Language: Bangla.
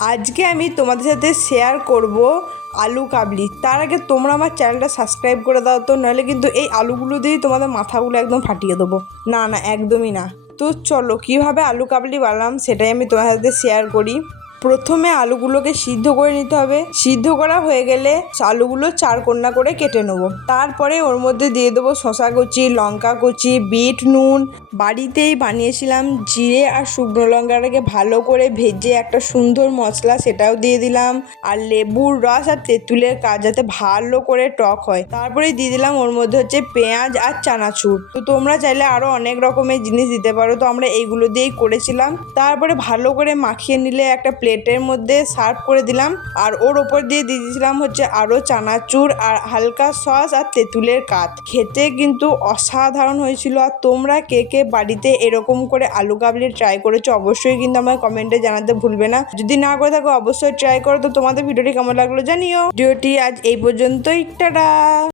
আজকে আমি তোমাদের সাথে শেয়ার করব আলু কাবলি। তার আগে তোমরা আমার চ্যানেলটা সাবস্ক্রাইব করে দাও তো, নাহলে কিন্তু এই আলুগুলো দিয়েই তোমাদের মাথাগুলো একদম ফাটিয়ে দেবো। না না, একদমই না। তো চলো কীভাবে আলু কাবলি বানালাম সেটাই আমি তোমার সাথে শেয়ার করি। প্রথমে আলুগুলোকে সিদ্ধ করে নিতে হবে। সিদ্ধ করা হয়ে গেলে আলুগুলো চারকোনা করে কেটে নেবো। তারপরে ওর মধ্যে দিয়ে দেবো শসা কুচি, লঙ্কা কুচি, বিট নুন। বাড়িতেই বানিয়েছিলাম জিরে আর শুকনো লঙ্কাটাকে ভালো করে ভেজে একটা সুন্দর মশলা, সেটাও দিয়ে দিলাম। আর লেবুর রস আর তেঁতুলের কাজ, যাতে ভালো করে টক হয়। তারপরে দিয়ে দিলাম ওর মধ্যে হচ্ছে পেঁয়াজ আর চানাচুর। তো তোমরা চাইলে আরও অনেক রকমের জিনিস দিতে পারো, তো আমরা এইগুলো দিয়েই করেছিলাম। তারপরে ভালো করে মাখিয়ে নিলে একটা প্লেটের মধ্যে সার্ভ করে দিলাম। আর ওর ওপর দিয়ে দিয়েছিলাম হচ্ছে আরও চানাচুর আর হালকা সস আর তেঁতুলের কাঠ। খেতে কিন্তু অসাধারণ হয়েছিল। আর তোমরা কে কে বাড়িতে এরকম করে আলু কাবলি ট্রাই করেছো অবশ্যই কিন্তু আমার কমেন্টে জানাতে ভুলবে না। যদি না করে থাকো অবশ্যই ট্রাই করো। তো তোমাদের ভিডিওটি কেমন লাগলো জানিও। ভিডিওটি আজ এই পর্যন্তই, টাটা।